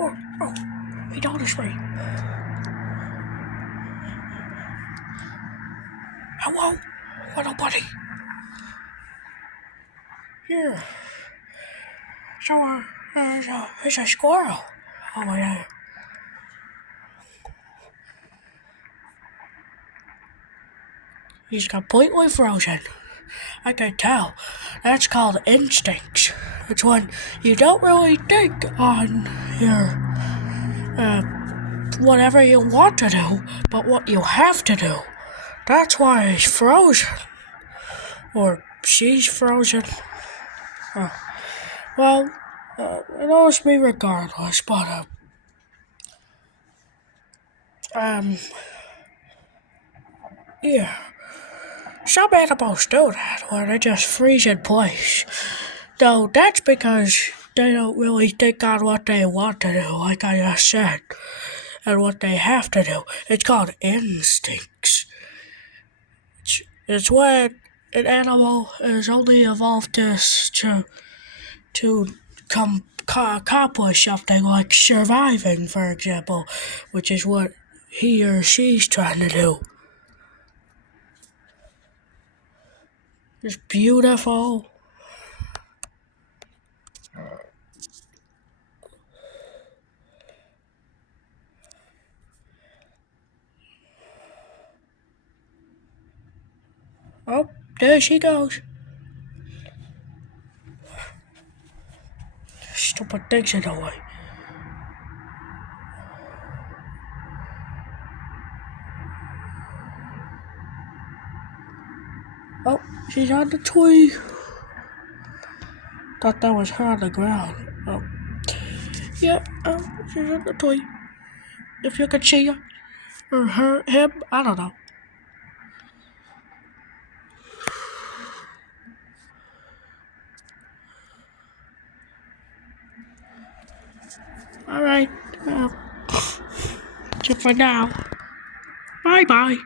Oh, he noticed me. Hello, little buddy. Here. So, there's a squirrel over there. He's completely frozen. I can tell. That's called instincts. It's when you don't really think on your, whatever you want to do, but what you have to do. That's why he's frozen. Or she's frozen. Well, it knows me regardless, but, yeah. Some animals do that, where they just freeze in place. Though that's because they don't really think on what they want to do, like I just said, and what they have to do. It's called instincts. It's when an animal is only evolved to accomplish something like surviving, for example, which is what he or she's trying to do. It's beautiful. Oh, there she goes. Stupid things in the way. Oh, she's on the tree. Thought that was her on the ground. Oh, yeah, she's on the tree. If you could see her, or him, I don't know. Alright, so for now, bye-bye.